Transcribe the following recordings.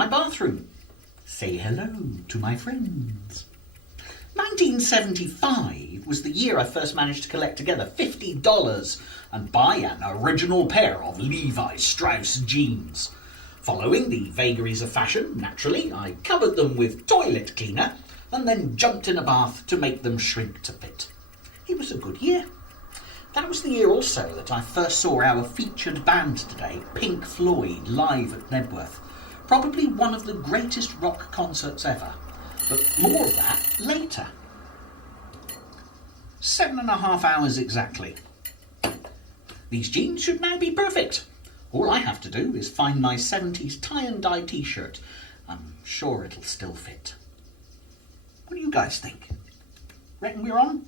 my bathroom. Say hello to my friends. 1975 was the year I first managed to collect together $50 and buy an original pair of Levi Strauss jeans. Following the vagaries of fashion, naturally, I covered them with toilet cleaner and then jumped in a bath to make them shrink to fit. It was a good year. That was the year also that I first saw our featured band today, Pink Floyd, live at Knebworth. Probably one of the greatest rock concerts ever. But more of that later. 7.5 hours exactly. These jeans should now be perfect. All I have to do is find my 70s tie and dye t-shirt. I'm sure it'll still fit. What do you guys think? Reckon we're on?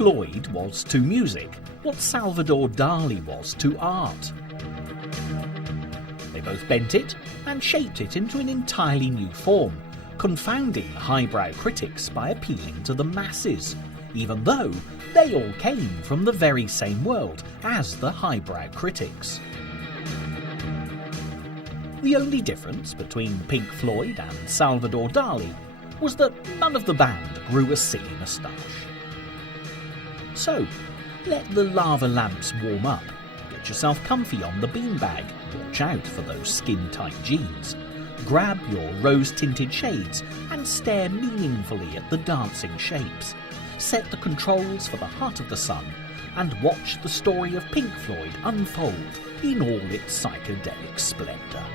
Floyd was to music what Salvador Dali was to art. They both bent it and shaped it into an entirely new form, confounding highbrow critics by appealing to the masses, even though they all came from the very same world as the highbrow critics. The only difference between Pink Floyd and Salvador Dali was that none of the band grew a silly moustache. So, let the lava lamps warm up, get yourself comfy on the beanbag, watch out for those skin-tight jeans, grab your rose-tinted shades and stare meaningfully at the dancing shapes, set the controls for the heart of the sun and watch the story of Pink Floyd unfold in all its psychedelic splendour.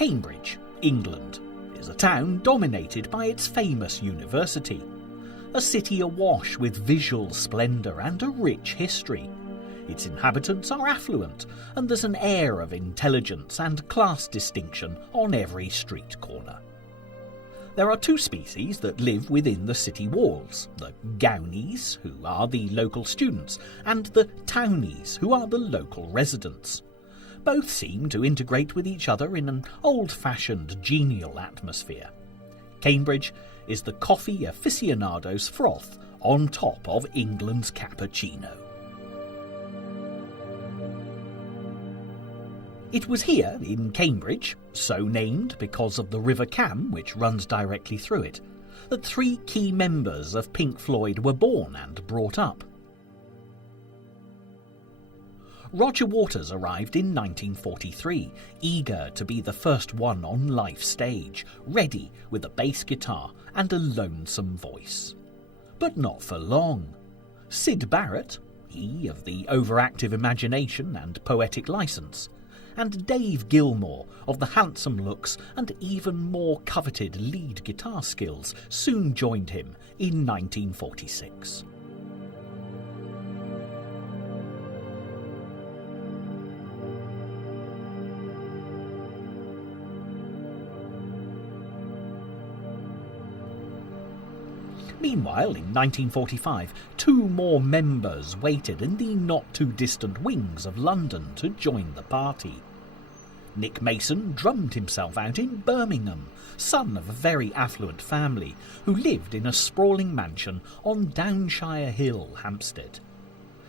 Cambridge, England, is a town dominated by its famous university, a city awash with visual splendour and a rich history. Its inhabitants are affluent, and there's an air of intelligence and class distinction on every street corner. There are two species that live within the city walls, the Gownies, who are the local students, and the Townies, who are the local residents. Both seem to integrate with each other in an old-fashioned, genial atmosphere. Cambridge is the coffee aficionado's froth on top of England's cappuccino. It was here, in Cambridge, so named because of the River Cam which runs directly through it, that three key members of Pink Floyd were born and brought up. Roger Waters arrived in 1943, eager to be the first one on life stage, ready with a bass guitar and a lonesome voice. But not for long. Syd Barrett, he of the overactive imagination and poetic licence, and Dave Gilmour of the handsome looks and even more coveted lead guitar skills soon joined him in 1946. Meanwhile, in 1945, two more members waited in the not-too-distant wings of London to join the party. Nick Mason drummed himself out in Birmingham, son of a very affluent family who lived in a sprawling mansion on Downshire Hill, Hampstead.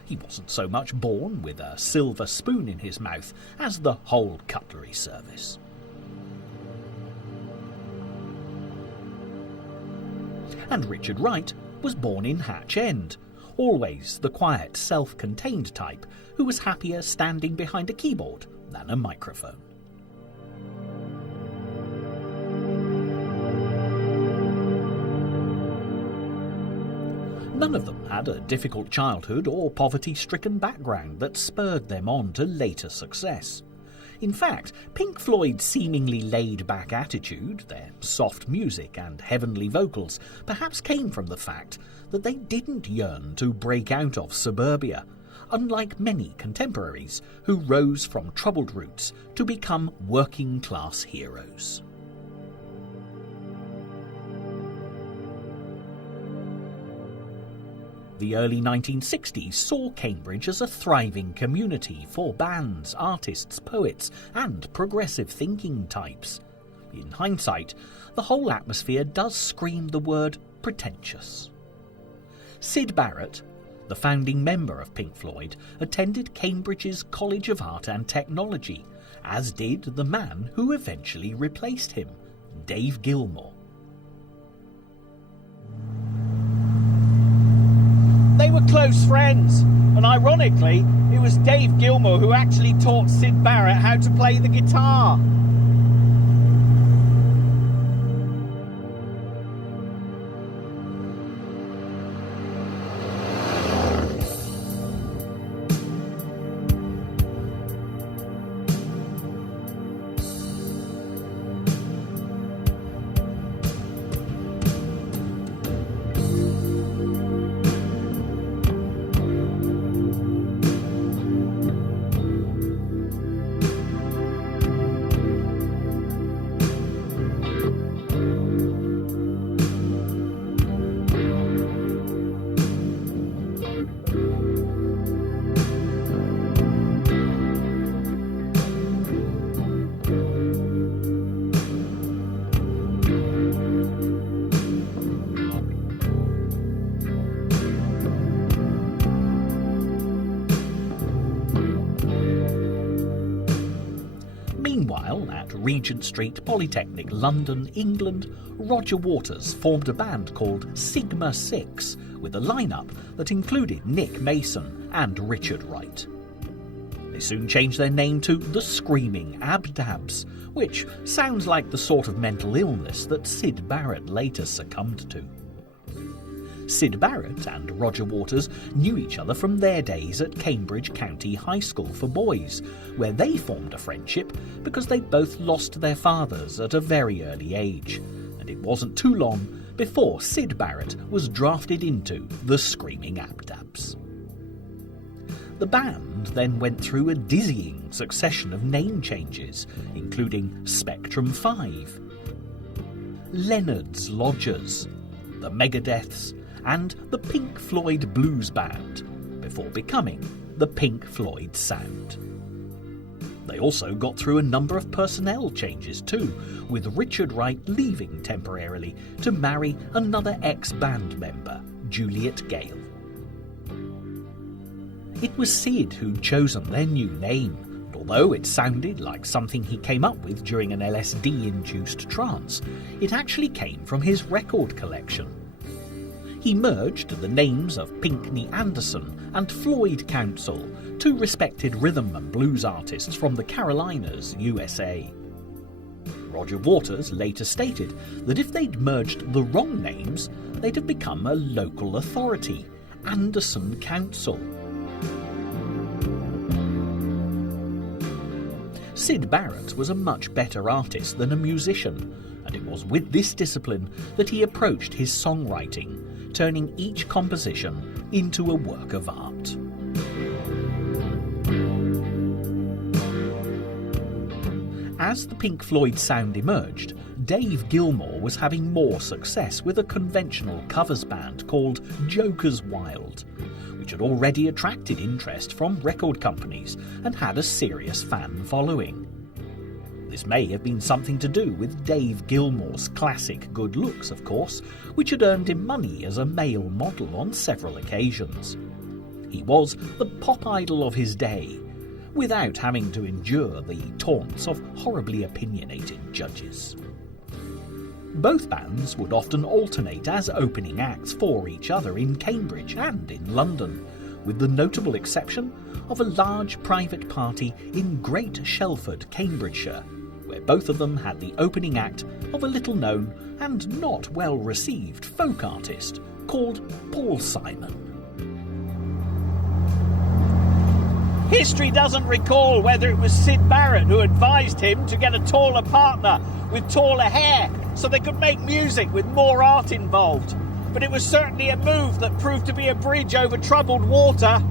He wasn't so much born with a silver spoon in his mouth as the whole cutlery service. And Richard Wright was born in Hatch End, always the quiet, self-contained type who was happier standing behind a keyboard than a microphone. None of them had a difficult childhood or poverty-stricken background that spurred them on to later success. In fact, Pink Floyd's seemingly laid-back attitude, their soft music and heavenly vocals, perhaps came from the fact that they didn't yearn to break out of suburbia, unlike many contemporaries who rose from troubled roots to become working-class heroes. The early 1960s saw Cambridge as a thriving community for bands, artists, poets and progressive thinking types. In hindsight, the whole atmosphere does scream the word pretentious. Syd Barrett, the founding member of Pink Floyd, attended Cambridge's College of Art and Technology, as did the man who eventually replaced him, Dave Gilmour. They were close friends, and ironically, it was Dave Gilmour who actually taught Syd Barrett how to play the guitar. Meanwhile, at Regent Street Polytechnic, London, England, Roger Waters formed a band called Sigma 6 with a lineup that included Nick Mason and Richard Wright. They soon changed their name to the Screaming Abdabs, which sounds like the sort of mental illness that Syd Barrett later succumbed to. Syd Barrett and Roger Waters knew each other from their days at Cambridge County High School for Boys, where they formed a friendship because they both lost their fathers at a very early age, and it wasn't too long before Syd Barrett was drafted into the Screaming Abdabs. The band then went through a dizzying succession of name changes, including Spectrum 5, Leonard's Lodgers, the Megadeths, and the Pink Floyd Blues Band, before becoming the Pink Floyd Sound. They also got through a number of personnel changes too, with Richard Wright leaving temporarily to marry another ex-band member, Juliet Gale. It was Syd who'd chosen their new name, and although it sounded like something he came up with during an LSD-induced trance, it actually came from his record collection. He merged the names of Pinkney Anderson and Floyd Council, two respected rhythm and blues artists from the Carolinas, USA. Roger Waters later stated that if they'd merged the wrong names, they'd have become a local authority, Anderson Council. Syd Barrett was a much better artist than a musician, and it was with this discipline that he approached his songwriting, turning each composition into a work of art. As the Pink Floyd sound emerged, Dave Gilmour was having more success with a conventional covers band called Joker's Wild, which had already attracted interest from record companies and had a serious fan following. This may have been something to do with Dave Gilmour's classic good looks, of course, which had earned him money as a male model on several occasions. He was the pop idol of his day, without having to endure the taunts of horribly opinionated judges. Both bands would often alternate as opening acts for each other in Cambridge and in London, with the notable exception of a large private party in Great Shelford, Cambridgeshire, where both of them had the opening act of a little-known and not well-received folk artist called Paul Simon. History doesn't recall whether it was Syd Barrett who advised him to get a taller partner with taller hair so they could make music with more art involved. But it was certainly a move that proved to be a bridge over troubled water.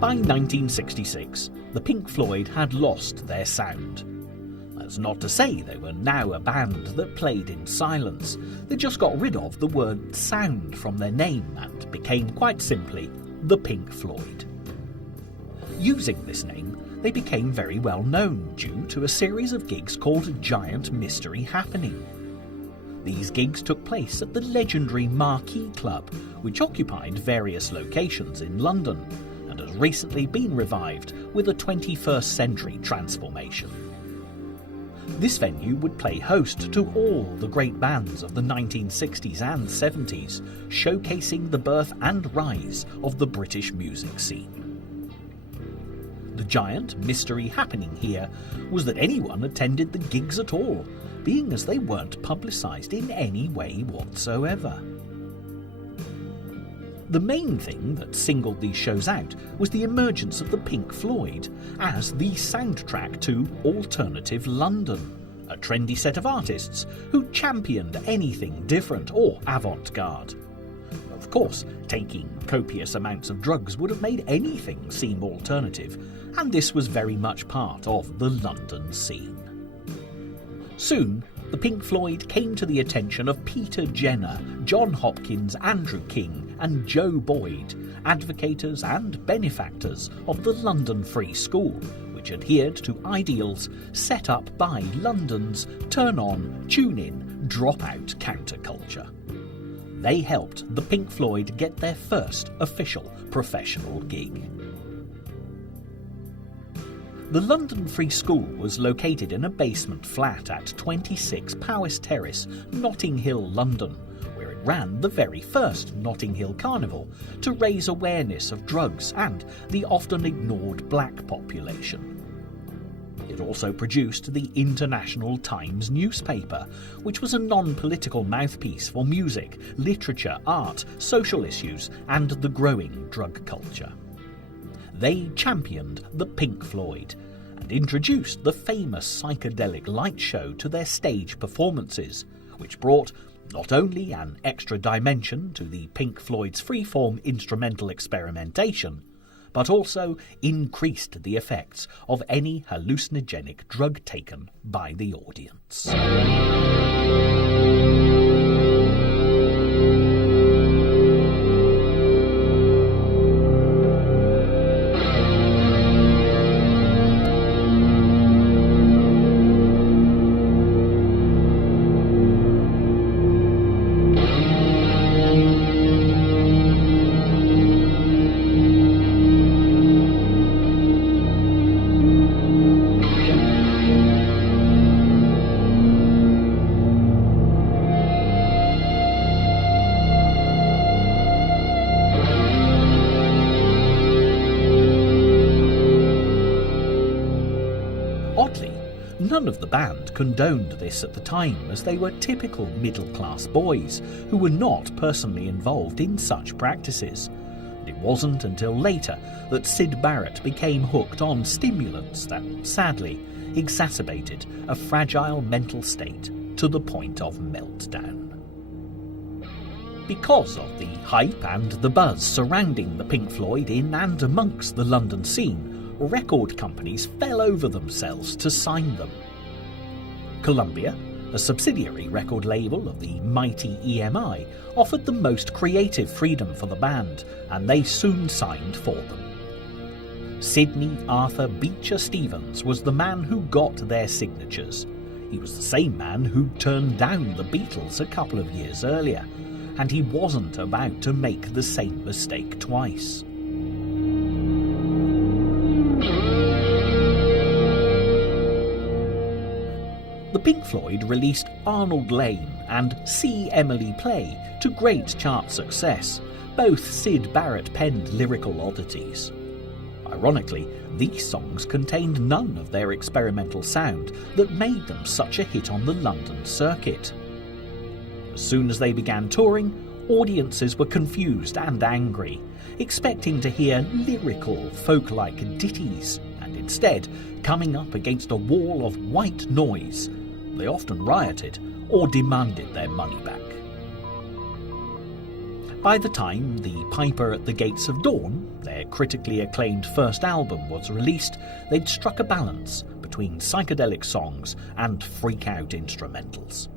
By 1966, the Pink Floyd had lost their sound. That's not to say they were now a band that played in silence. They just got rid of the word sound from their name and became quite simply the Pink Floyd. Using this name, they became very well known due to a series of gigs called Giant Mystery Happening. These gigs took place at the legendary Marquee Club, which occupied various locations in London, and has recently been revived with a 21st century transformation. This venue would play host to all the great bands of the 1960s and 70s, showcasing the birth and rise of the British music scene. The giant mystery happening here was that anyone attended the gigs at all, being as they weren't publicised in any way whatsoever. The main thing that singled these shows out was the emergence of the Pink Floyd as the soundtrack to Alternative London, a trendy set of artists who championed anything different or avant-garde. Of course, taking copious amounts of drugs would have made anything seem alternative, and this was very much part of the London scene. Soon, the Pink Floyd came to the attention of Peter Jenner, John Hopkins, Andrew King and Joe Boyd, advocators and benefactors of the London Free School, which adhered to ideals set up by London's turn-on, tune-in, drop-out counterculture. They helped the Pink Floyd get their first official professional gig. The London Free School was located in a basement flat at 26 Powis Terrace, Notting Hill, London, where it ran the very first Notting Hill Carnival to raise awareness of drugs and the often ignored black population. It also produced the International Times newspaper, which was a non-political mouthpiece for music, literature, art, social issues, and the growing drug culture. They championed the Pink Floyd and introduced the famous psychedelic light show to their stage performances, which brought not only an extra dimension to the Pink Floyd's freeform instrumental experimentation, but also increased the effects of any hallucinogenic drug taken by the audience. Oddly, none of the band condoned this at the time, as they were typical middle-class boys who were not personally involved in such practices. And it wasn't until later that Syd Barrett became hooked on stimulants that, sadly, exacerbated a fragile mental state to the point of meltdown. Because of the hype and the buzz surrounding the Pink Floyd in and amongst the London scene, record companies fell over themselves to sign them. Columbia, a subsidiary record label of the mighty EMI, offered the most creative freedom for the band, and they soon signed for them. Sidney Arthur Beecher Stevens was the man who got their signatures. He was the same man who turned down the Beatles a couple of years earlier, and he wasn't about to make the same mistake twice. The Pink Floyd released Arnold Layne and See Emily Play to great chart success. Both Syd Barrett penned lyrical oddities. Ironically, these songs contained none of their experimental sound that made them such a hit on the London circuit. As soon as they began touring, audiences were confused and angry, expecting to hear lyrical, folk-like ditties, and instead coming up against a wall of white noise. They often rioted or demanded their money back. By the time The Piper at the Gates of Dawn, their critically acclaimed first album, was released, they'd struck a balance between psychedelic songs and freak-out instrumentals.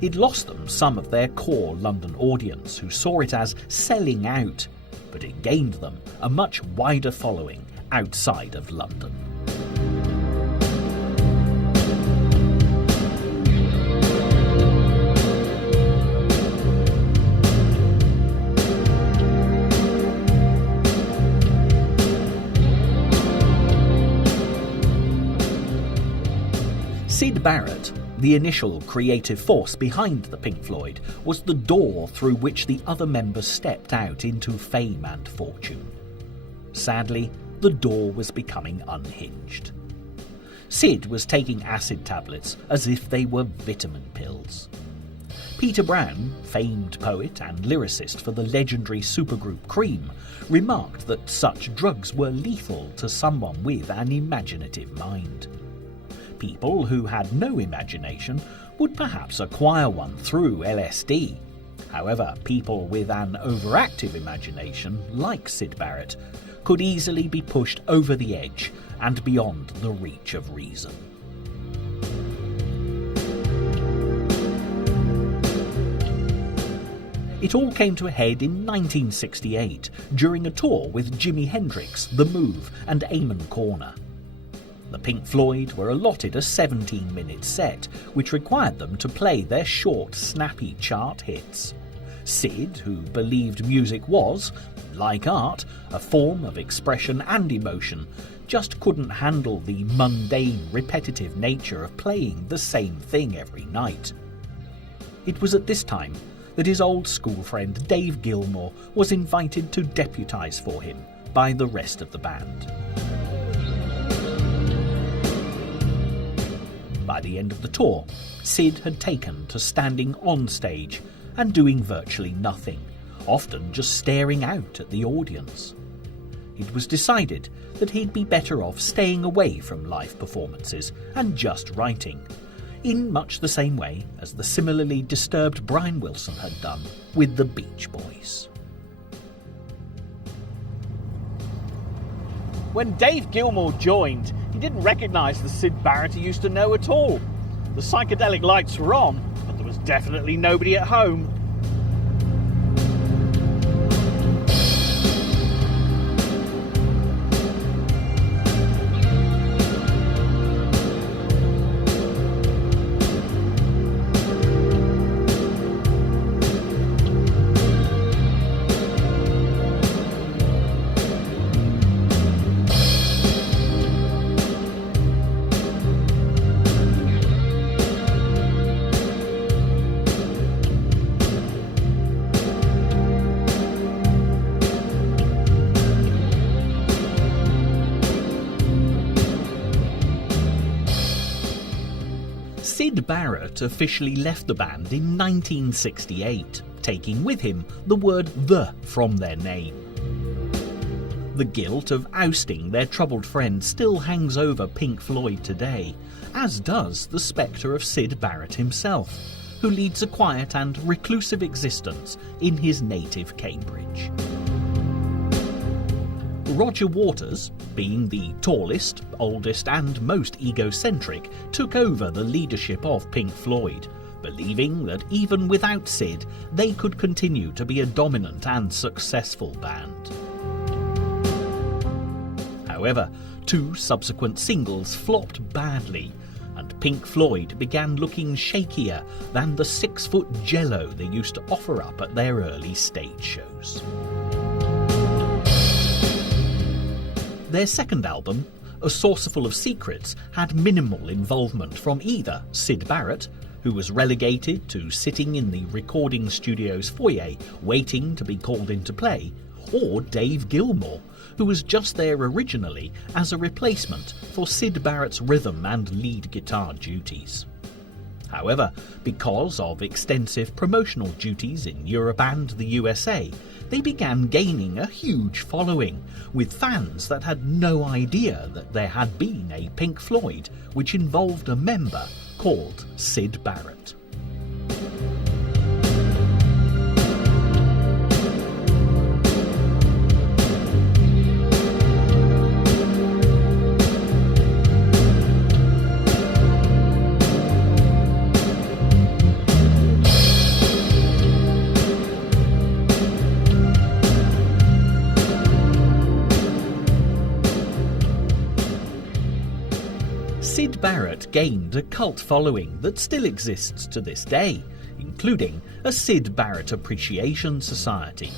It lost them some of their core London audience, who saw it as selling out, but it gained them a much wider following outside of London. Syd Barrett, the initial creative force behind the Pink Floyd, was the door through which the other members stepped out into fame and fortune. Sadly, the door was becoming unhinged. Syd was taking acid tablets as if they were vitamin pills. Peter Brown, famed poet and lyricist for the legendary supergroup Cream, remarked that such drugs were lethal to someone with an imaginative mind. People who had no imagination would perhaps acquire one through LSD. However, people with an overactive imagination, like Syd Barrett, could easily be pushed over the edge and beyond the reach of reason. It all came to a head in 1968 during a tour with Jimi Hendrix, The Move and Amon Corner. The Pink Floyd were allotted a 17-minute set, which required them to play their short, snappy chart hits. Syd, who believed music was, like art, a form of expression and emotion, just couldn't handle the mundane, repetitive nature of playing the same thing every night. It was at this time that his old school friend Dave Gilmour was invited to deputise for him by the rest of the band. By the end of the tour, Syd had taken to standing on stage and doing virtually nothing, often just staring out at the audience. It was decided that he'd be better off staying away from live performances and just writing, in much the same way as the similarly disturbed Brian Wilson had done with the Beach Boys. When Dave Gilmour joined, he didn't recognise the Syd Barrett he used to know at all. The psychedelic lights were on, but there was definitely nobody at home. Syd Barrett officially left the band in 1968, taking with him the word "the" from their name. The guilt of ousting their troubled friend still hangs over Pink Floyd today, as does the spectre of Syd Barrett himself, who leads a quiet and reclusive existence in his native Cambridge. Roger Waters, being the tallest, oldest and most egocentric, took over the leadership of Pink Floyd, believing that even without Syd, they could continue to be a dominant and successful band. However, 2 subsequent singles flopped badly, and Pink Floyd began looking shakier than the 6-foot jello they used to offer up at their early stage shows. Their second album, A Saucerful of Secrets, had minimal involvement from either Syd Barrett, who was relegated to sitting in the recording studio's foyer waiting to be called into play, or Dave Gilmour, who was just there originally as a replacement for Syd Barrett's rhythm and lead guitar duties. However, because of extensive promotional duties in Europe and the USA, they began gaining a huge following, with fans that had no idea that there had been a Pink Floyd which involved a member called Syd Barrett. Syd Barrett gained a cult following that still exists to this day, including a Syd Barrett Appreciation Society.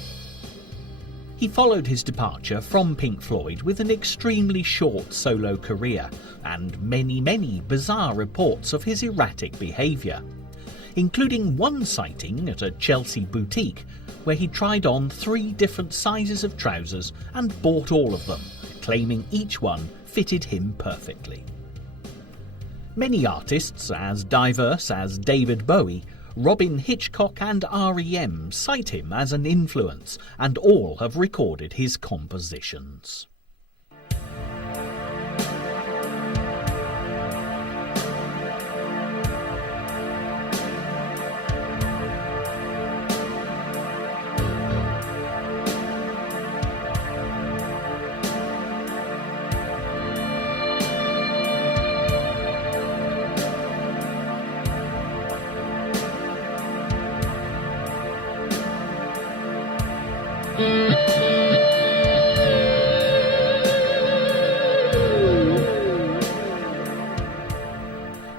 He followed his departure from Pink Floyd with an extremely short solo career and many bizarre reports of his erratic behaviour, including one sighting at a Chelsea boutique where he tried on 3 different sizes of trousers and bought all of them, claiming each one fitted him perfectly. Many artists as diverse as David Bowie, Robin Hitchcock and R.E.M. cite him as an influence, and all have recorded his compositions.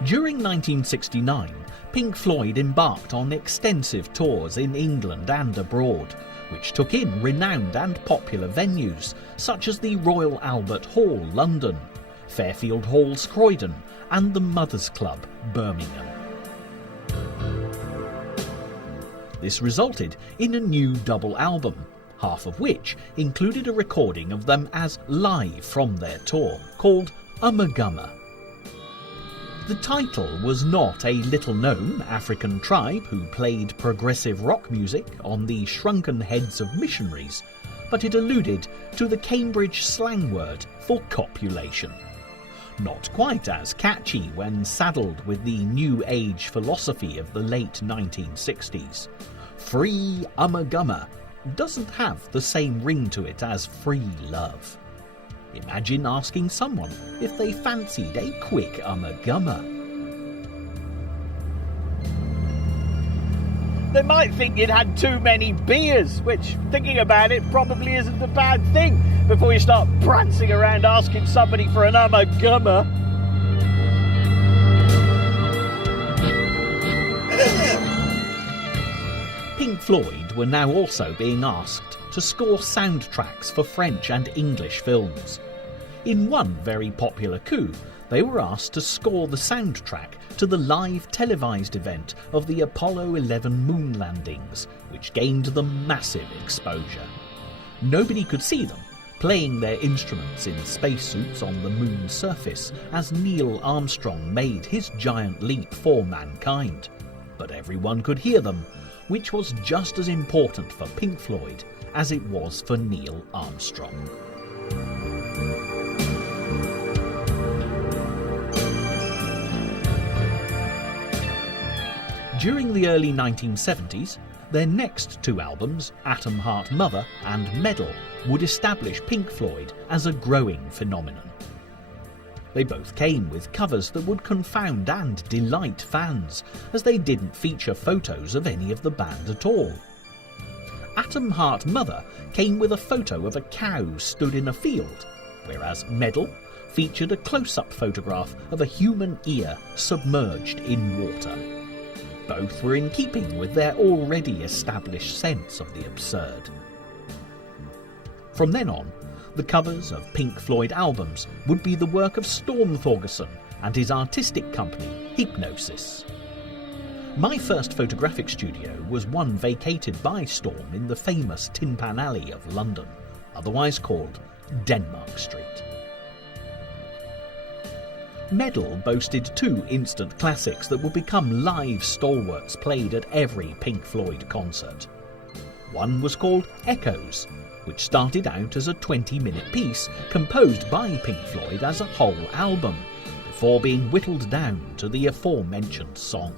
During 1969, Pink Floyd embarked on extensive tours in England and abroad, which took in renowned and popular venues such as the Royal Albert Hall, London, Fairfield Halls, Croydon, and the Mothers Club, Birmingham. This resulted in a new double album, half of which included a recording of them as live from their tour, called Ummagumma. The title was not a little-known African tribe who played progressive rock music on the shrunken heads of missionaries, but it alluded to the Cambridge slang word for copulation. Not quite as catchy when saddled with the New Age philosophy of the late 1960s. Free Ummagumma doesn't have the same ring to it as free love. Imagine asking someone if they fancied a quick Ummagumma. They might think you'd had too many beers, which, thinking about it, probably isn't a bad thing before you start prancing around asking somebody for an Ummagumma. Pink Floyd were now also being asked to score soundtracks for French and English films. In one very popular coup, they were asked to score the soundtrack to the live televised event of the Apollo 11 moon landings, which gained them massive exposure. Nobody could see them, playing their instruments in spacesuits on the moon's surface as Neil Armstrong made his giant leap for mankind. But everyone could hear them, which was just as important for Pink Floyd as it was for Neil Armstrong. During the early 1970s, their next two albums, Atom Heart Mother and Medal, would establish Pink Floyd as a growing phenomenon. They both came with covers that would confound and delight fans, as they didn't feature photos of any of the band at all. Atom Heart Mother came with a photo of a cow stood in a field, whereas Medal featured a close-up photograph of a human ear submerged in water. Both were in keeping with their already established sense of the absurd. From then on, the covers of Pink Floyd albums would be the work of Storm Thorgerson and his artistic company, Hypnosis. My first photographic studio was one vacated by Storm in the famous Tin Pan Alley of London, otherwise called Denmark Street. Medal boasted two instant classics that would become live stalwarts played at every Pink Floyd concert. One was called Echoes, which started out as a 20-minute piece composed by Pink Floyd as a whole album, before being whittled down to the aforementioned song.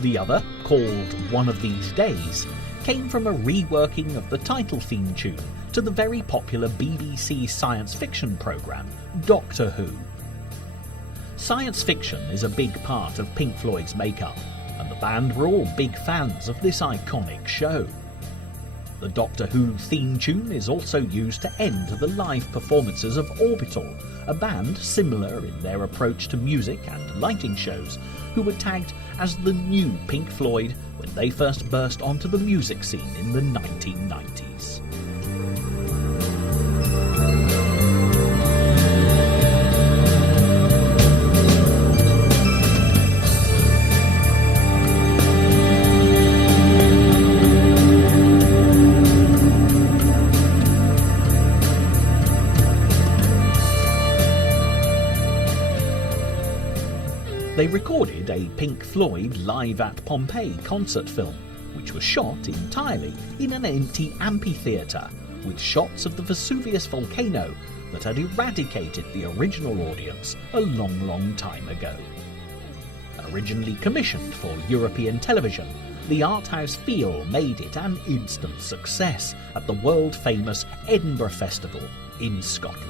The other, called One of These Days, came from a reworking of the title theme tune to the very popular BBC science fiction programme, Doctor Who. Science fiction is a big part of Pink Floyd's makeup, and the band were all big fans of this iconic show. The Doctor Who theme tune is also used to end the live performances of Orbital, a band similar in their approach to music and lighting shows, who were tagged as the new Pink Floyd when they first burst onto the music scene in the 1990s. They recorded a Pink Floyd Live at Pompeii concert film, which was shot entirely in an empty amphitheatre, with shots of the Vesuvius volcano that had eradicated the original audience a long time ago. Originally commissioned for European television, the art house feel made it an instant success at the world-famous Edinburgh Festival in Scotland.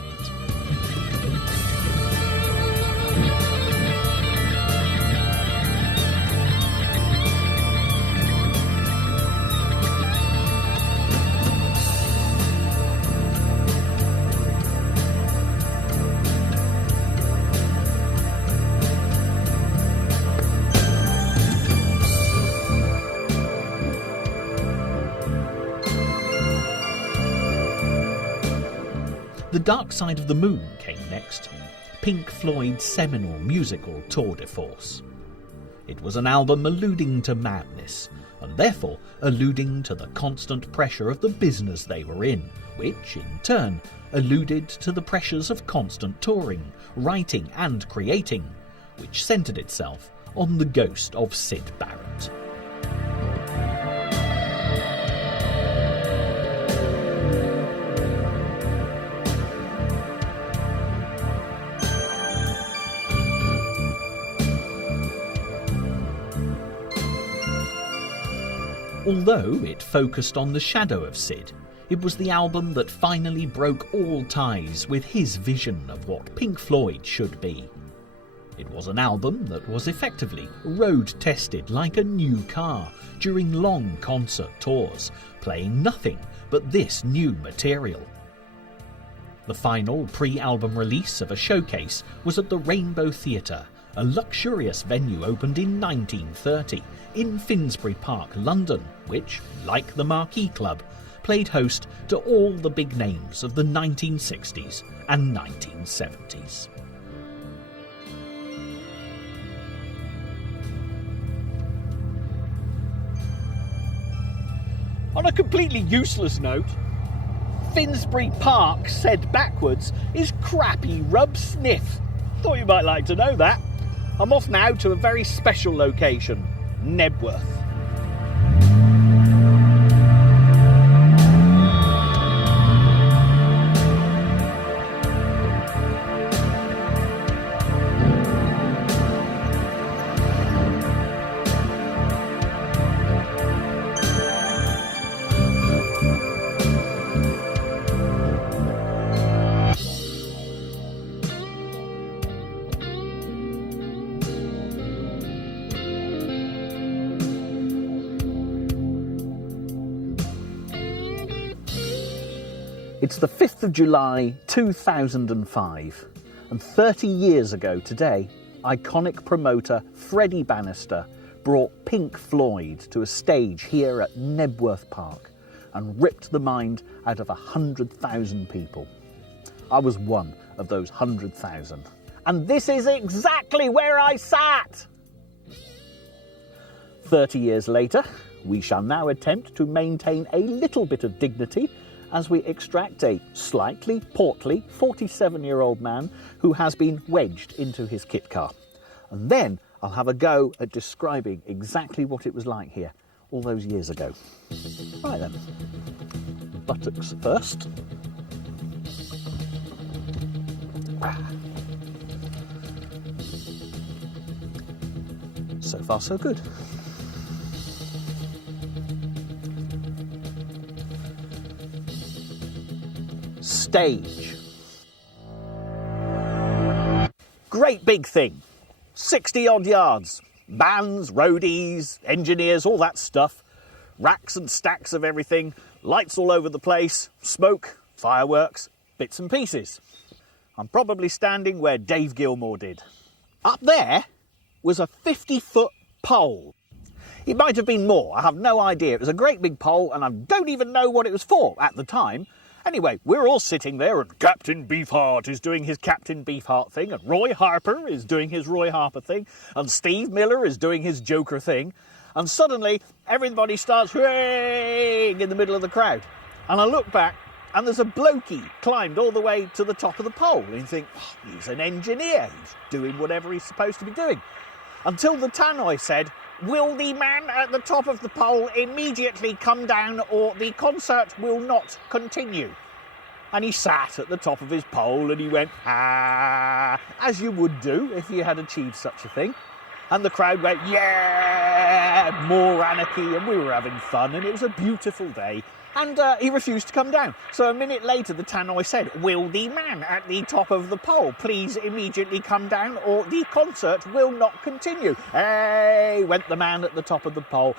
The Dark Side of the Moon came next, Pink Floyd's seminal musical tour de force. It was an album alluding to madness, and therefore alluding to the constant pressure of the business they were in, which, in turn, alluded to the pressures of constant touring, writing and creating, which centred itself on the ghost of Syd Barrett. Although it focused on the shadow of Syd, it was the album that finally broke all ties with his vision of what Pink Floyd should be. It was an album that was effectively road-tested like a new car during long concert tours, playing nothing but this new material. The final pre-album release of a showcase was at the Rainbow Theatre, a luxurious venue opened in 1930 in Finsbury Park, London, which, like the Marquee Club, played host to all the big names of the 1960s and 1970s. On a completely useless note, Finsbury Park, said backwards, is crappy rub sniff. Thought you might like to know that. I'm off now to a very special location, Nebworth. It's the 5th of July 2005, and 30 years ago today, iconic promoter Freddie Bannister brought Pink Floyd to a stage here at Nebworth Park and ripped the mind out of 100,000 people. I was one of those 100,000, and this is exactly where I sat! 30 years later, we shall now attempt to maintain a little bit of dignity as we extract a slightly portly 47-year-old man who has been wedged into his kit car. And then I'll have a go at describing exactly what it was like here all those years ago. Right then, buttocks first. So far so good. Stage. Great big thing. 60 odd yards. Bands, roadies, engineers, all that stuff. Racks and stacks of everything. Lights all over the place. Smoke, fireworks, bits and pieces. I'm probably standing where Dave Gilmour did. Up there was a 50-foot pole. It might have been more, I have no idea. It was a great big pole and I don't even know what it was for at the time. Anyway, we're all sitting there and Captain Beefheart is doing his Captain Beefheart thing and Roy Harper is doing his Roy Harper thing and Steve Miller is doing his Joker thing. And suddenly everybody starts hooray in the middle of the crowd. And I look back and there's a blokey climbed all the way to the top of the pole. And you think, oh, he's an engineer, he's doing whatever he's supposed to be doing. Until the tannoy said, will the man at the top of the pole immediately come down or the concert will not continue? And he sat at the top of his pole and he went, ah, as you would do if you had achieved such a thing. And the crowd went, yeah, more anarchy, and we were having fun, and it was a beautiful day. And he refused to come down. So a minute later, the tannoy said, will the man at the top of the pole please immediately come down or the concert will not continue? Hey, went the man at the top of the pole.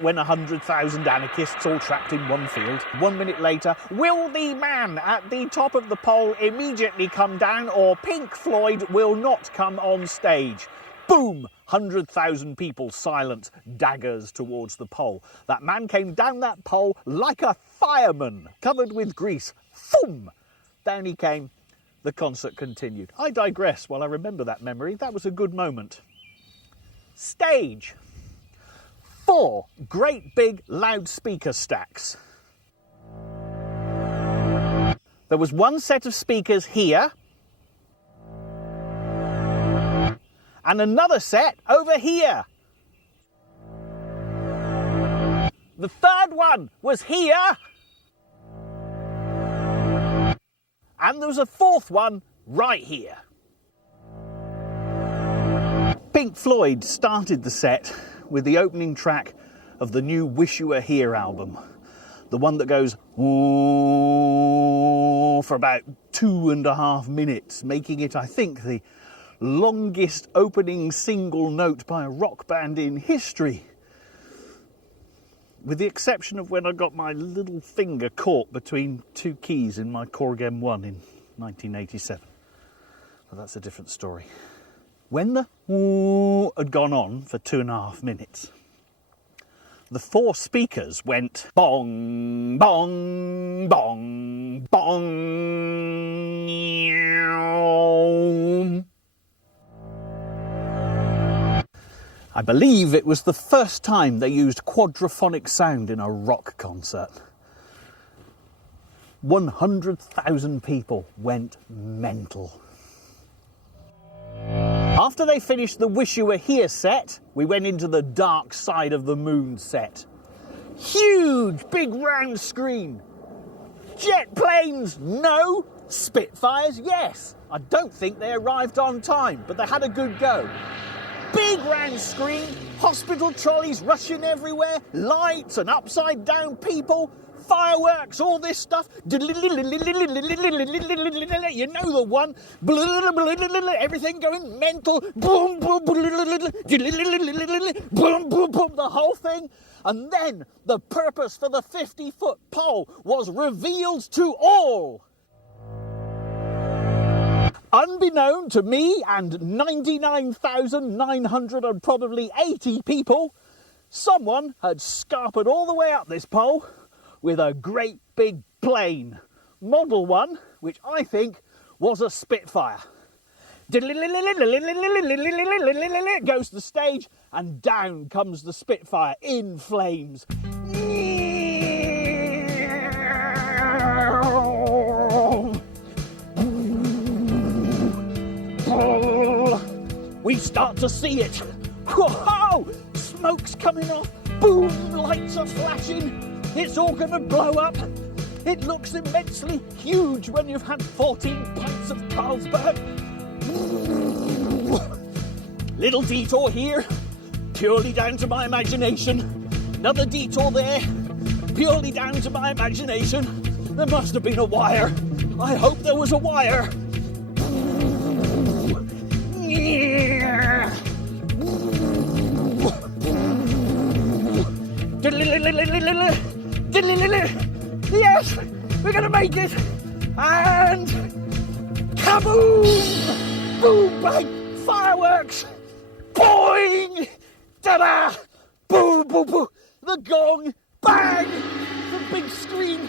When 100,000 anarchists all trapped in one field. 1 minute later, will the man at the top of the pole immediately come down or Pink Floyd will not come on stage? Boom! 100,000 people silent, daggers towards the pole. That man came down that pole like a fireman, covered with grease. Boom! Down he came. The concert continued. I digress while I remember that memory. That was a good moment. Stage. 4 great big loudspeaker stacks. There was one set of speakers here, and another set over here. The third one was here. And there was a fourth one right here. Pink Floyd started the set with the opening track of the new Wish You Were Here album. The one that goes ooh, for about 2.5 minutes, making it, I think, the longest opening single note by a rock band in history. With the exception of when I got my little finger caught between 2 keys in my Korg M1 in 1987. But that's a different story. When the ooh had gone on for 2.5 minutes, the 4 speakers went bong, bong, bong, bong. I believe it was the first time they used quadraphonic sound in a rock concert. 100,000 people went mental. After they finished the Wish You Were Here set, we went into the Dark Side of the Moon set. Huge, big round screen. Jet planes, no. Spitfires, yes. I don't think they arrived on time, but they had a good go. Big round screen, hospital trolleys rushing everywhere, lights and upside down people, fireworks, all this stuff. You know the one. Everything going mental. Boom, boom, boom, boom, boom, the whole thing. And then the purpose for the 50-foot pole was revealed to all. Unbeknown to me and 99,980 people, someone had scarpered all the way up this pole with a great big plane. Model one, which I think was a Spitfire. Goes to the stage and down comes the Spitfire in flames. We start to see it. Whoa! Smoke's coming off. Boom! Lights are flashing. It's all going to blow up. It looks immensely huge when you've had 14 pints of Carlsberg. Little detour here, purely down to my imagination. Another detour there, purely down to my imagination. There must have been a wire. I hope there was a wire. Yes, we're gonna make it. And kaboom! Boom, bang, fireworks. Boing! Ta-da! Boom, boom, boom. The gong. Bang! The big screen.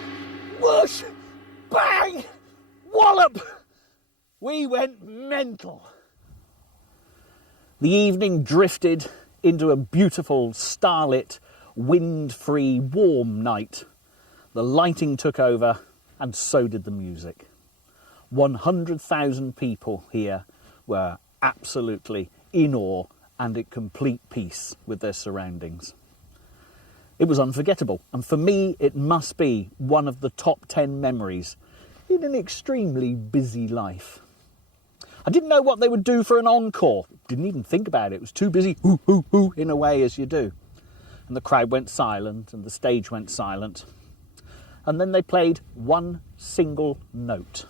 Whoosh! Bang! Wallop! We went mental. The evening drifted into a beautiful, starlit, wind-free, warm night. The lighting took over, and so did the music. 100,000 people here were absolutely in awe and at complete peace with their surroundings. It was unforgettable, and for me it must be one of the top 10 memories in an extremely busy life. I didn't know what they would do for an encore. Didn't even think about it. It was too busy, hoo, hoo, hoo, in a way as you do. And the crowd went silent, and the stage went silent. And then they played one single note.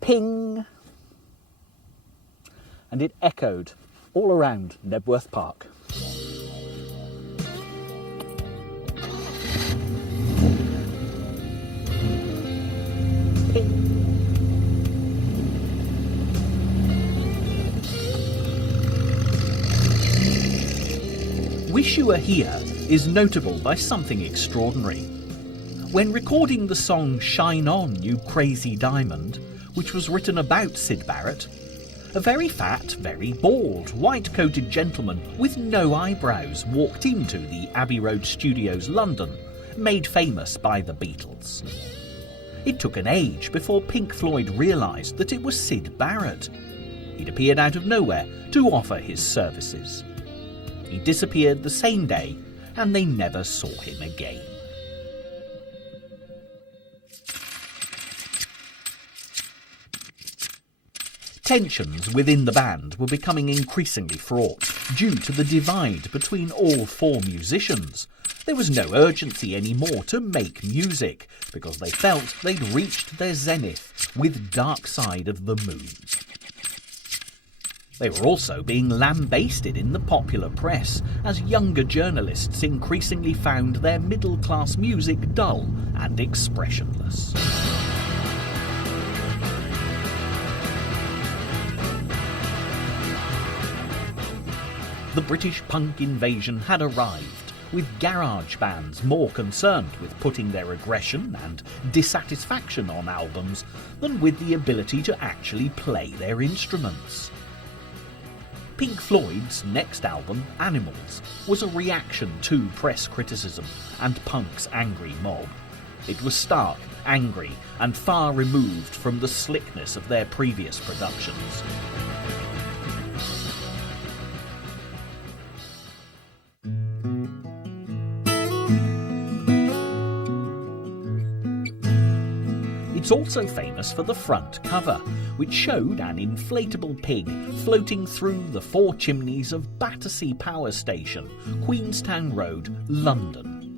Ping! And it echoed all around Nebworth Park. Ping! Wish You Were Here is notable by something extraordinary. When recording the song Shine On, You Crazy Diamond, which was written about Syd Barrett, a very fat, very bald, white-coated gentleman with no eyebrows walked into the Abbey Road Studios, London, made famous by the Beatles. It took an age before Pink Floyd realised that it was Syd Barrett. He'd appeared out of nowhere to offer his services. He disappeared the same day, and they never saw him again. Tensions within the band were becoming increasingly fraught due to the divide between all four musicians. There was no urgency anymore to make music because they felt they'd reached their zenith with Dark Side of the Moon. They were also being lambasted in the popular press as younger journalists increasingly found their middle-class music dull and expressionless. The British punk invasion had arrived, with garage bands more concerned with putting their aggression and dissatisfaction on albums than with the ability to actually play their instruments. Pink Floyd's next album, Animals, was a reaction to press criticism and punk's angry mob. It was stark, angry, and far removed from the slickness of their previous productions. It's also famous for the front cover, which showed an inflatable pig floating through the four chimneys of Battersea Power Station, Queenstown Road, London.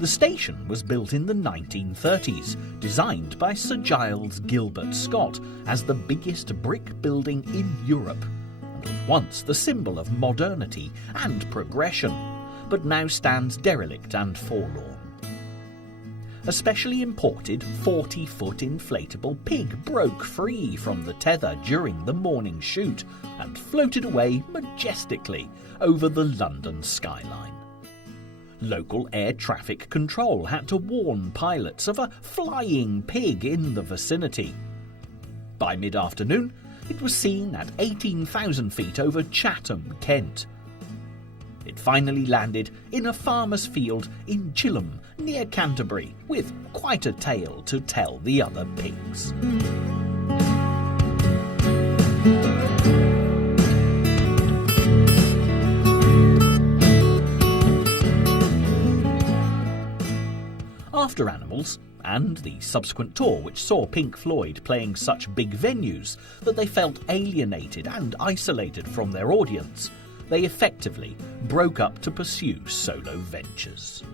The station was built in the 1930s, designed by Sir Giles Gilbert Scott as the biggest brick building in Europe, and was once the symbol of modernity and progression, but now stands derelict and forlorn. A specially imported 40-foot inflatable pig broke free from the tether during the morning shoot and floated away majestically over the London skyline. Local air traffic control had to warn pilots of a flying pig in the vicinity. By mid-afternoon, it was seen at 18,000 feet over Chatham, Kent. It finally landed in a farmer's field in Chilham, near Canterbury, with quite a tale to tell the other pigs. After Animals, and the subsequent tour which saw Pink Floyd playing such big venues that they felt alienated and isolated from their audience, they effectively broke up to pursue solo ventures.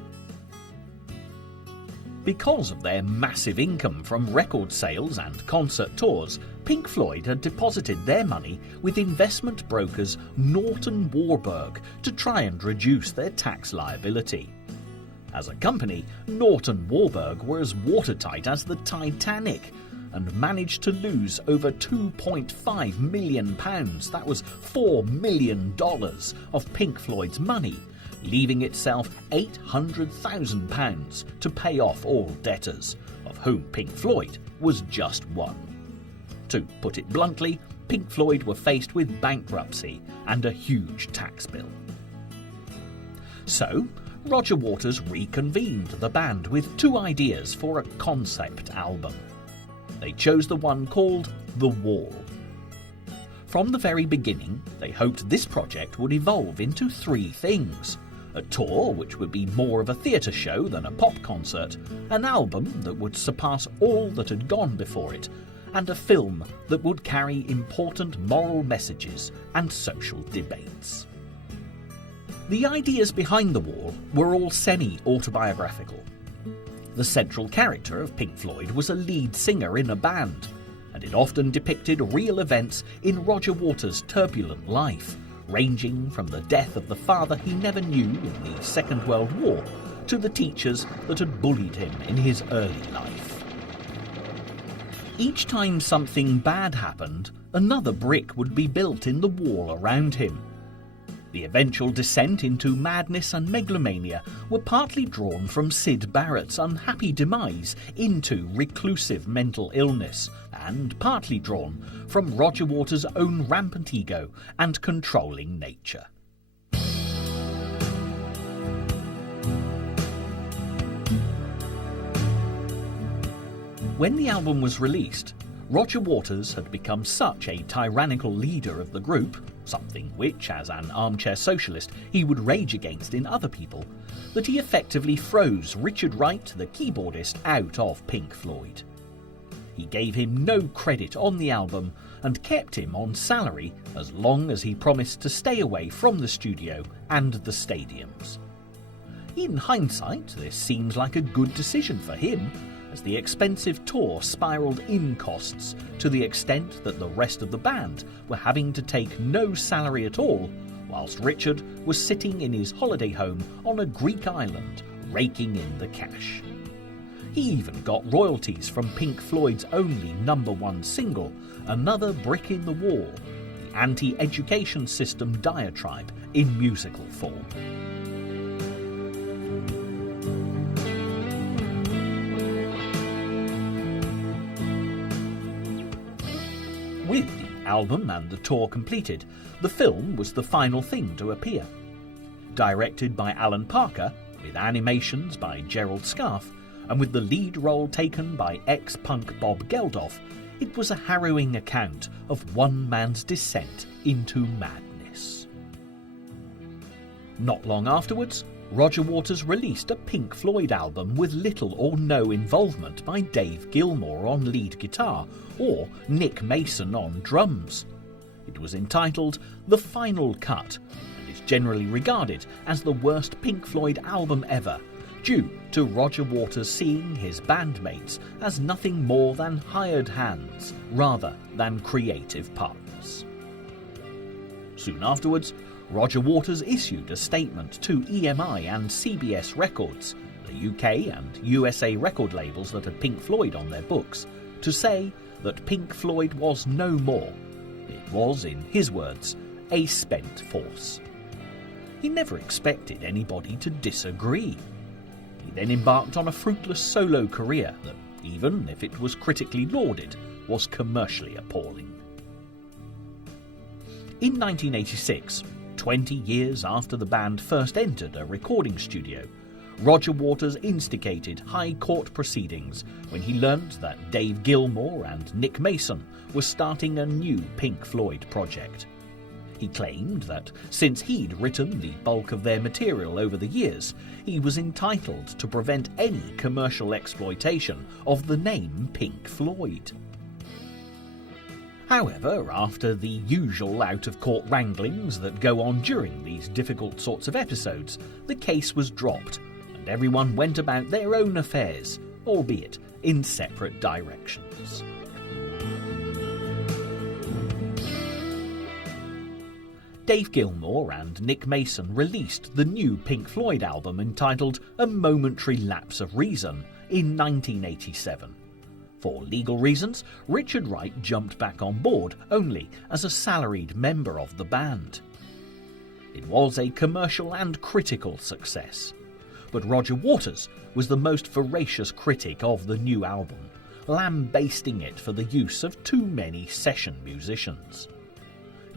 Because of their massive income from record sales and concert tours, Pink Floyd had deposited their money with investment brokers Norton Warburg to try and reduce their tax liability. As a company, Norton Warburg were as watertight as the Titanic and managed to lose over £2.5 million, that was $4 million, of Pink Floyd's money, leaving itself £800,000 to pay off all debtors, of whom Pink Floyd was just one. To put it bluntly, Pink Floyd were faced with bankruptcy and a huge tax bill. So, Roger Waters reconvened the band with two ideas for a concept album. They chose the one called The Wall. From the very beginning, they hoped this project would evolve into three things: a tour which would be more of a theatre show than a pop concert, an album that would surpass all that had gone before it, and a film that would carry important moral messages and social debates. The ideas behind The Wall were all semi-autobiographical. The central character of Pink Floyd was a lead singer in a band, and it often depicted real events in Roger Waters' turbulent life, ranging from the death of the father he never knew in the Second World War to the teachers that had bullied him in his early life. Each time something bad happened, another brick would be built in the wall around him. The eventual descent into madness and megalomania were partly drawn from Syd Barrett's unhappy demise into reclusive mental illness, and partly drawn from Roger Waters' own rampant ego and controlling nature. When the album was released, Roger Waters had become such a tyrannical leader of the group, something which, as an armchair socialist, he would rage against in other people, that he effectively froze Richard Wright, the keyboardist, out of Pink Floyd. He gave him no credit on the album and kept him on salary as long as he promised to stay away from the studio and the stadiums. In hindsight, this seems like a good decision for him, as the expensive tour spiralled in costs to the extent that the rest of the band were having to take no salary at all, whilst Richard was sitting in his holiday home on a Greek island, raking in the cash. He even got royalties from Pink Floyd's only #1 single, Another Brick in the Wall, the anti-education system diatribe in musical form. With the album and the tour completed, the film was the final thing to appear. Directed by Alan Parker, with animations by Gerald Scarfe, and with the lead role taken by ex-punk Bob Geldof, it was a harrowing account of one man's descent into madness. Not long afterwards, Roger Waters released a Pink Floyd album with little or no involvement by Dave Gilmour on lead guitar or Nick Mason on drums. It was entitled The Final Cut and is generally regarded as the worst Pink Floyd album ever, due to Roger Waters seeing his bandmates as nothing more than hired hands rather than creative partners. Soon afterwards, Roger Waters issued a statement to EMI and CBS Records, the UK and USA record labels that had Pink Floyd on their books, to say that Pink Floyd was no more. It was, in his words, a spent force. He never expected anybody to disagree. He then embarked on a fruitless solo career that, even if it was critically lauded, was commercially appalling. In 1986, 20 years after the band first entered a recording studio, Roger Waters instigated high court proceedings when he learnt that Dave Gilmour and Nick Mason were starting a new Pink Floyd project. He claimed that since he'd written the bulk of their material over the years, he was entitled to prevent any commercial exploitation of the name Pink Floyd. However, after the usual out-of-court wranglings that go on during these difficult sorts of episodes, the case was dropped, and everyone went about their own affairs, albeit in separate directions. Dave Gilmour and Nick Mason released the new Pink Floyd album entitled A Momentary Lapse of Reason in 1987. For legal reasons, Richard Wright jumped back on board only as a salaried member of the band. It was a commercial and critical success, but Roger Waters was the most voracious critic of the new album, lambasting it for the use of too many session musicians.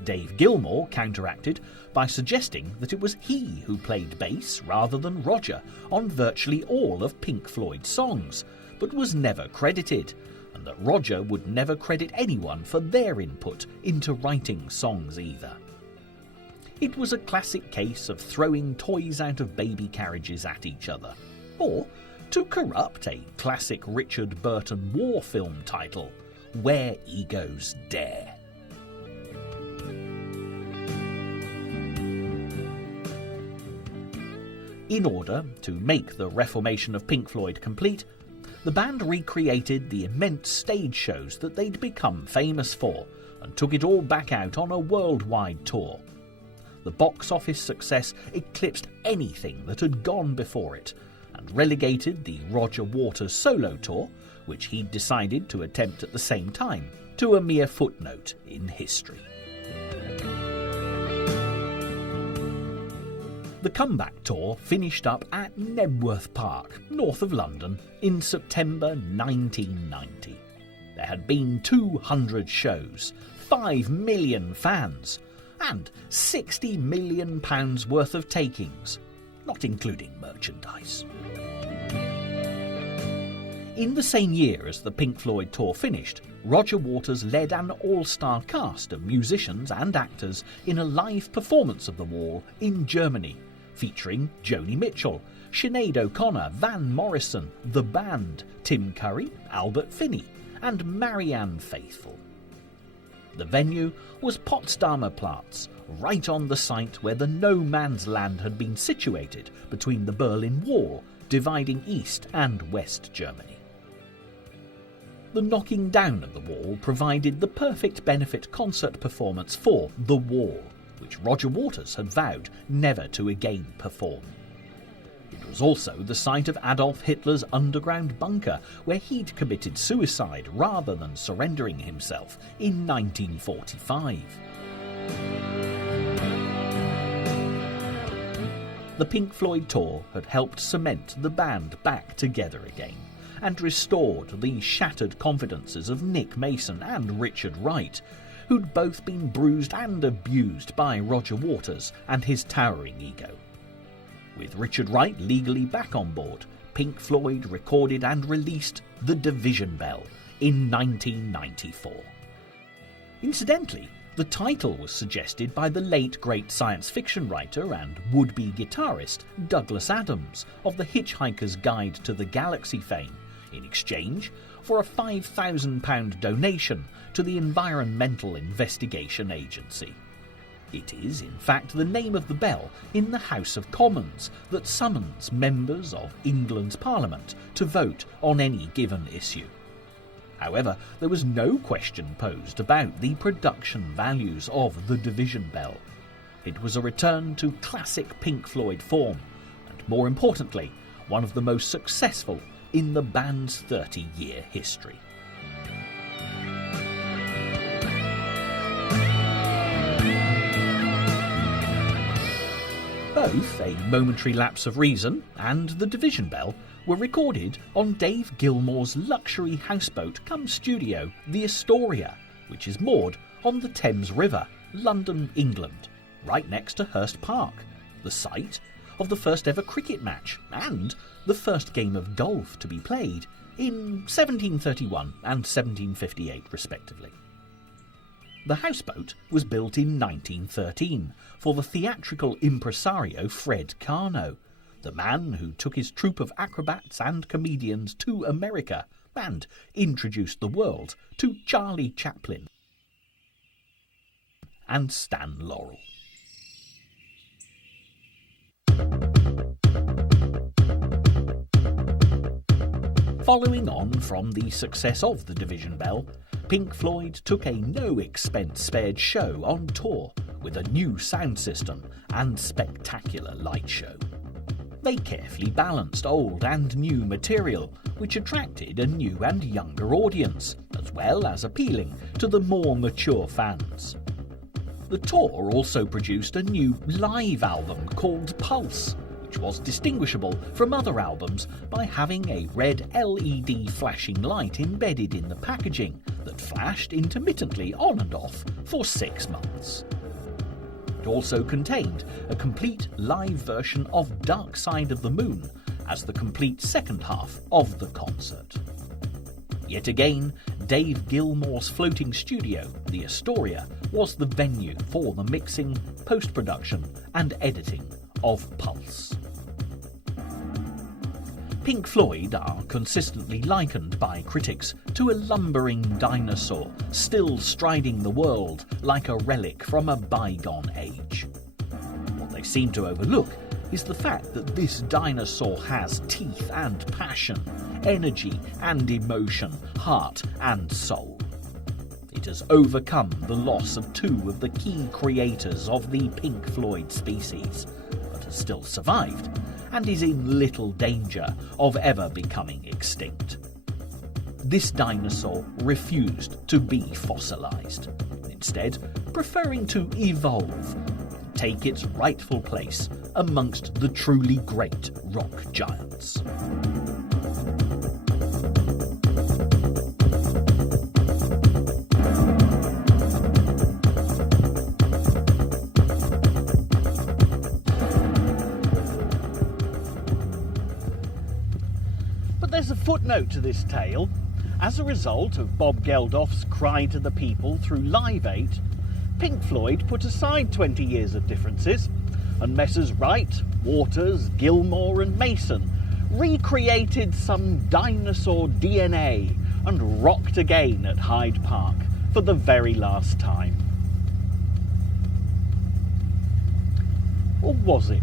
Dave Gilmour counteracted by suggesting that it was he who played bass rather than Roger on virtually all of Pink Floyd's songs, but was never credited, and that Roger would never credit anyone for their input into writing songs either. It was a classic case of throwing toys out of baby carriages at each other, or, to corrupt a classic Richard Burton war film title, Where Egos Dare. In order to make the reformation of Pink Floyd complete, the band recreated the immense stage shows that they'd become famous for and took it all back out on a worldwide tour. The box office success eclipsed anything that had gone before it and relegated the Roger Waters solo tour, which he'd decided to attempt at the same time, to a mere footnote in history. The comeback tour finished up at Nebworth Park, north of London, in September 1990. There had been 200 shows, 5 million fans, and £60 million worth of takings, not including merchandise. In the same year as the Pink Floyd tour finished, Roger Waters led an all-star cast of musicians and actors in a live performance of The Wall in Germany, featuring Joni Mitchell, Sinead O'Connor, Van Morrison, The Band, Tim Curry, Albert Finney, and Marianne Faithfull. The venue was Potsdamer Platz, right on the site where the no man's land had been situated between the Berlin Wall, dividing East and West Germany. The knocking down of the wall provided the perfect benefit concert performance for The Wall, which Roger Waters had vowed never to again perform. It was also the site of Adolf Hitler's underground bunker, where he'd committed suicide rather than surrendering himself in 1945. The Pink Floyd tour had helped cement the band back together again, and restored the shattered confidences of Nick Mason and Richard Wright, who'd both been bruised and abused by Roger Waters and his towering ego. With Richard Wright legally back on board, Pink Floyd recorded and released The Division Bell in 1994. Incidentally, the title was suggested by the late great science fiction writer and would-be guitarist Douglas Adams of the Hitchhiker's Guide to the Galaxy fame, in exchange for a £5,000 donation to the Environmental Investigation Agency. It is, in fact, the name of the bell in the House of Commons that summons members of England's Parliament to vote on any given issue. However, there was no question posed about the production values of the division bell. It was a return to classic Pink Floyd form, and more importantly, one of the most successful in the band's 30-year history. Both A Momentary Lapse of Reason and The Division Bell were recorded on Dave Gilmour's luxury houseboat cum studio, the Astoria, which is moored on the Thames River, London, England, right next to Hurst Park, the site of the first ever cricket match and the first game of golf to be played in 1731 and 1758 respectively. The houseboat was built in 1913 for the theatrical impresario Fred Carno, the man who took his troupe of acrobats and comedians to America and introduced the world to Charlie Chaplin and Stan Laurel. Following on from the success of the Division Bell, Pink Floyd took a no-expense-spared show on tour with a new sound system and spectacular light show. They carefully balanced old and new material, which attracted a new and younger audience, as well as appealing to the more mature fans. The tour also produced a new live album called Pulse, which was distinguishable from other albums by having a red LED flashing light embedded in the packaging that flashed intermittently on and off for 6 months. It also contained a complete live version of Dark Side of the Moon as the complete second half of the concert. Yet again, Dave Gilmour's floating studio, the Astoria, was the venue for the mixing, post-production and editing of Pulse. Pink Floyd are consistently likened by critics to a lumbering dinosaur still striding the world like a relic from a bygone age. What they seem to overlook is the fact that this dinosaur has teeth and passion, energy and emotion, heart and soul. It has overcome the loss of 2 of the key creators of the Pink Floyd species, but has still survived and is in little danger of ever becoming extinct. This dinosaur refused to be fossilised, instead preferring to evolve and take its rightful place amongst the truly great rock giants. There's a footnote to this tale. As a result of Bob Geldof's cry to the people through Live 8, Pink Floyd put aside 20 years of differences, and Messrs. Wright, Waters, Gilmour and Mason recreated some dinosaur DNA and rocked again at Hyde Park for the very last time. Or was it?